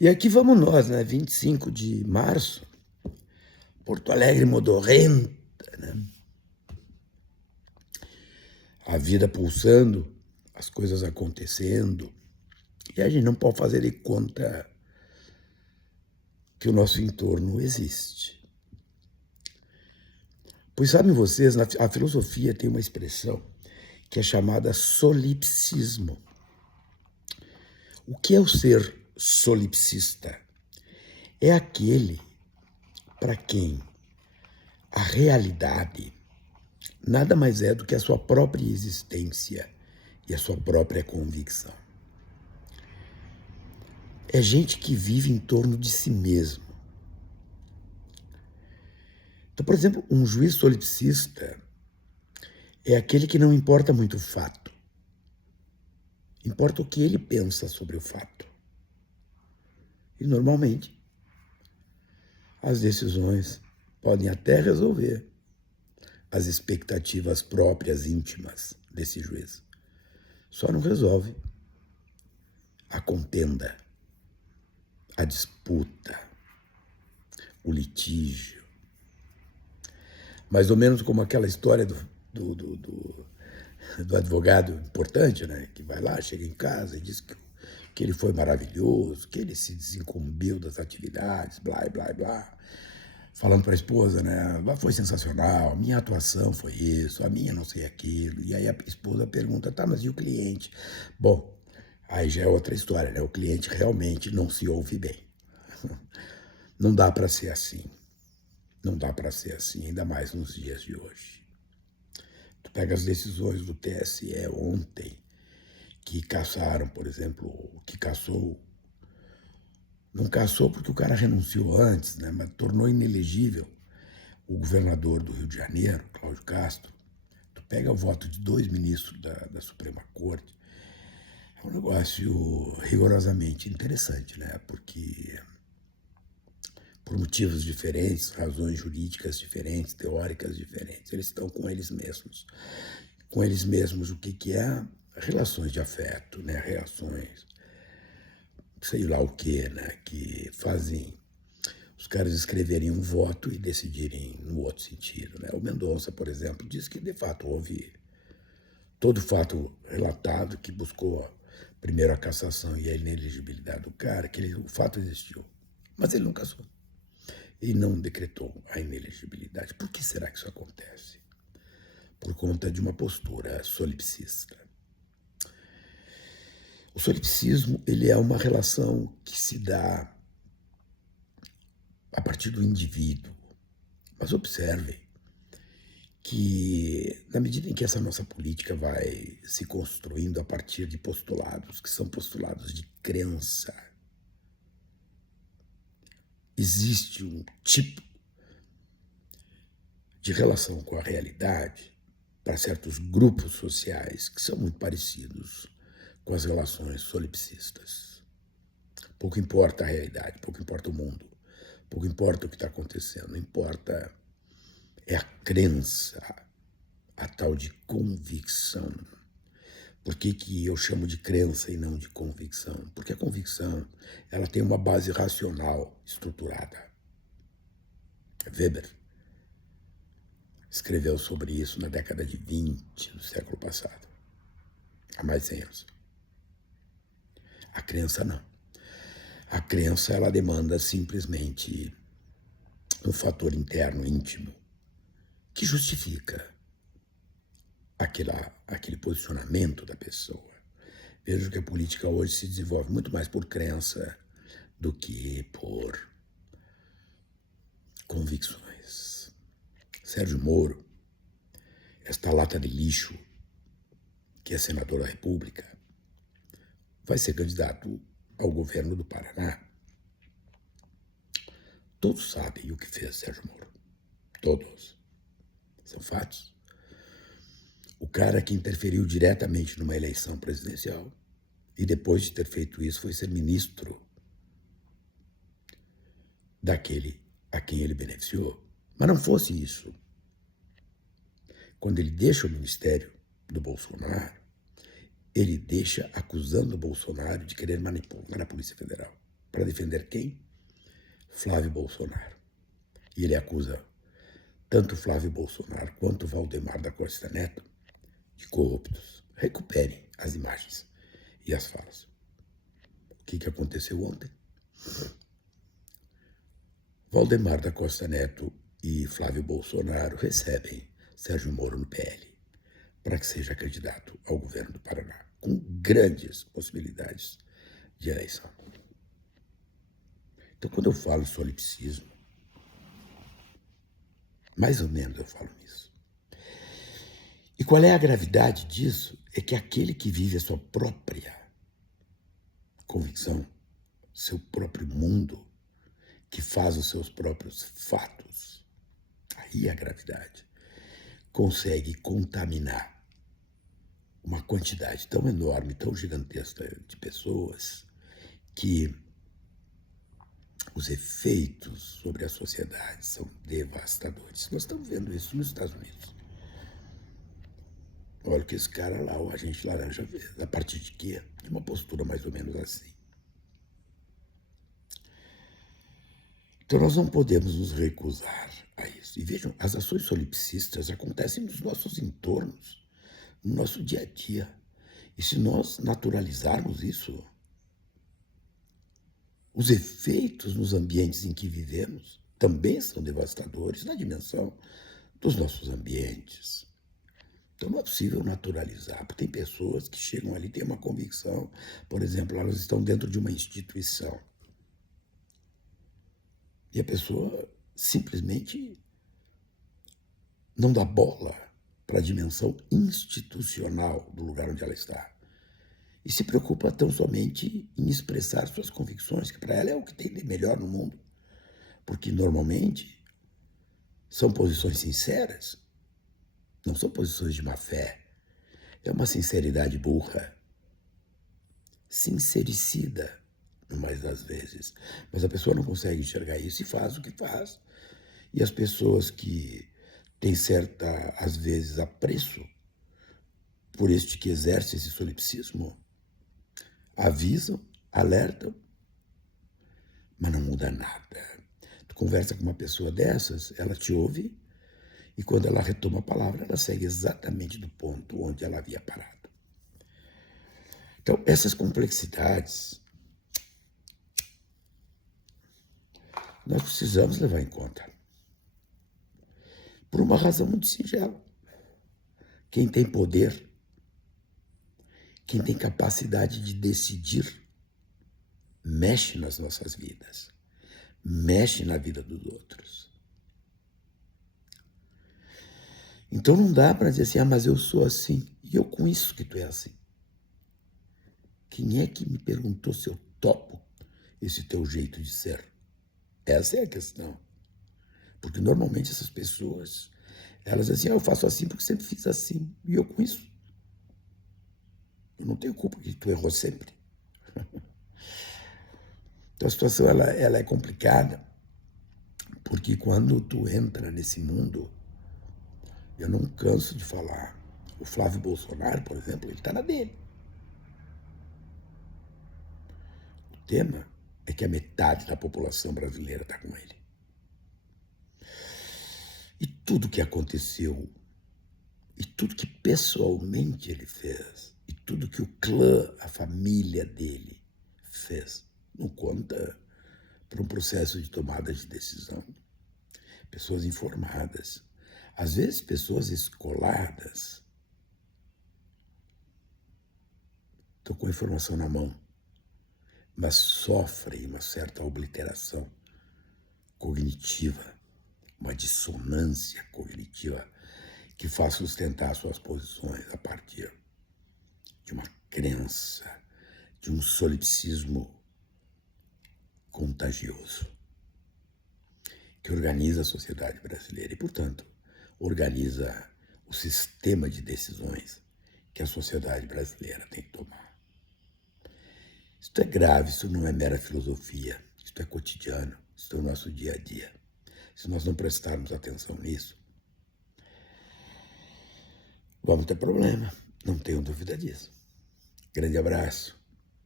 E aqui vamos nós, né? 25 de março, Porto Alegre modorrenta, né? A vida pulsando, as coisas acontecendo, e a gente não pode fazer de conta que o nosso entorno existe. Pois sabem vocês, a filosofia tem uma expressão que é chamada solipsismo. O que é o ser solipsista? É aquele para quem a realidade nada mais é do que a sua própria existência e a sua própria convicção. É gente que vive em torno de si mesmo. Então, por exemplo, um juiz solipsista é aquele que não importa muito o fato. Importa o que ele pensa sobre o fato. E, normalmente, as decisões podem até resolver as expectativas próprias, íntimas desse juiz. Só não resolve a contenda, a disputa, o litígio. Mais ou menos como aquela história do advogado importante, né? Que vai lá, chega em casa e diz que ele foi maravilhoso, que ele se desincumbiu das atividades, blá, blá, blá. Falando para a esposa, né? Foi sensacional, minha atuação foi isso, a minha não sei aquilo. E aí a esposa pergunta, tá, mas e o cliente? Bom, aí já é outra história, né? O cliente realmente não se ouve bem. Não dá para ser assim. Não dá para ser assim, ainda mais nos dias de hoje. Tu pega as decisões do TSE ontem, que caçaram, por exemplo, que caçou. Não caçou porque o cara renunciou antes, né? Mas tornou inelegível o governador do Rio de Janeiro, Cláudio Castro. Tu pega o voto de 2 ministros da Suprema Corte. É um negócio rigorosamente interessante, né? Porque por motivos diferentes, razões jurídicas diferentes, teóricas diferentes, eles estão com eles mesmos. Com eles mesmos, o que é? Relações de afeto, né? Reações, sei lá o que, né? Que fazem os caras escreverem um voto e decidirem no outro sentido, né? O Mendonça, por exemplo, diz que de fato houve todo fato relatado que buscou primeiro a cassação e a inelegibilidade do cara, que o fato existiu. Mas ele não cassou. E não decretou a inelegibilidade. Por que será que isso acontece? Por conta de uma postura solipsista. O solipsismo, ele é uma relação que se dá a partir do indivíduo. Mas observem que, na medida em que essa nossa política vai se construindo a partir de postulados, que são postulados de crença, existe um tipo de relação com a realidade para certos grupos sociais que são muito parecidos com as relações solipsistas. Pouco importa a realidade, pouco importa o mundo, pouco importa o que está acontecendo, importa é a crença, a tal de convicção. Por que eu chamo de crença e não de convicção? Porque a convicção, ela tem uma base racional estruturada. Weber escreveu sobre isso na década de 20 do século passado, há mais de 100 anos. A crença não. A crença, ela demanda simplesmente um fator interno, íntimo, que justifica aquele posicionamento da pessoa. Vejo que a política hoje se desenvolve muito mais por crença do que por convicções. Sérgio Moro, esta lata de lixo, que é senador da República, vai ser candidato ao governo do Paraná. Todos sabem o que fez Sérgio Moro. Todos. São fatos. O cara que interferiu diretamente numa eleição presidencial e depois de ter feito isso foi ser ministro daquele a quem ele beneficiou. Mas não fosse isso. Quando ele deixa o ministério do Bolsonaro, ele deixa acusando o Bolsonaro de querer manipular a Polícia Federal. para defender quem? Flávio Bolsonaro. E ele acusa tanto Flávio Bolsonaro quanto Valdemar da Costa Neto de corruptos. Recuperem as imagens e as falas. O que aconteceu ontem? Valdemar da Costa Neto e Flávio Bolsonaro recebem Sérgio Moro no PL para que seja candidato ao governo do Paraná, com grandes possibilidades de eleição. Então, quando eu falo em solipsismo, mais ou menos eu falo nisso. E qual é a gravidade disso? É que aquele que vive a sua própria convicção, seu próprio mundo, que faz os seus próprios fatos, aí é a gravidade, consegue contaminar uma quantidade tão enorme, tão gigantesca de pessoas que os efeitos sobre a sociedade são devastadores. Nós estamos vendo isso nos Estados Unidos. Olha o que esse cara lá, o agente laranja, fez. A partir de quê? De uma postura mais ou menos assim. Então nós não podemos nos recusar a isso. E vejam, as ações solipsistas acontecem nos nossos entornos, no nosso dia a dia. E se nós naturalizarmos isso, os efeitos nos ambientes em que vivemos também são devastadores na dimensão dos nossos ambientes. Então não é possível naturalizar, porque tem pessoas que chegam ali, têm uma convicção, por exemplo, elas estão dentro de uma instituição. E a pessoa simplesmente não dá bola para a dimensão institucional do lugar onde ela está. E se preocupa tão somente em expressar suas convicções, que para ela é o que tem de melhor no mundo. Porque normalmente são posições sinceras, não são posições de má fé. É uma sinceridade burra, sincericida, no mais das vezes. Mas a pessoa não consegue enxergar isso e faz o que faz. E as pessoas que têm certa, às vezes, apreço por este que exerce esse solipsismo, avisam, alertam, mas não muda nada. Tu conversa com uma pessoa dessas, ela te ouve, e quando ela retoma a palavra, ela segue exatamente do ponto onde ela havia parado. Então, essas complexidades nós precisamos levar em conta. Por uma razão muito singela. Quem tem poder, quem tem capacidade de decidir, mexe nas nossas vidas, mexe na vida dos outros. Então não dá para dizer assim, mas eu sou assim, e eu com isso que tu é assim. Quem é que me perguntou se eu topo esse teu jeito de ser? Essa é a questão. Porque normalmente essas pessoas, elas dizem assim, eu faço assim porque sempre fiz assim, e eu com isso. Eu não tenho culpa que tu errou sempre. Então a situação ela é complicada, porque quando tu entra nesse mundo, eu não canso de falar, o Flávio Bolsonaro, por exemplo, ele está na dele. O tema é que a metade da população brasileira está com ele. E tudo que aconteceu, e tudo que pessoalmente ele fez, e tudo que o clã, a família dele fez, não conta para um processo de tomada de decisão. Pessoas informadas, às vezes pessoas escoladas, estão com a informação na mão, mas sofrem uma certa obliteração cognitiva, uma dissonância cognitiva que faz sustentar suas posições a partir de uma crença, de um solipsismo contagioso que organiza a sociedade brasileira e, portanto, organiza o sistema de decisões que a sociedade brasileira tem que tomar. Isso é grave, isso não é mera filosofia, isso é cotidiano, isso é o nosso dia a dia. Se nós não prestarmos atenção nisso, vamos ter problema, não tenho dúvida disso. Grande abraço.